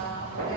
uh,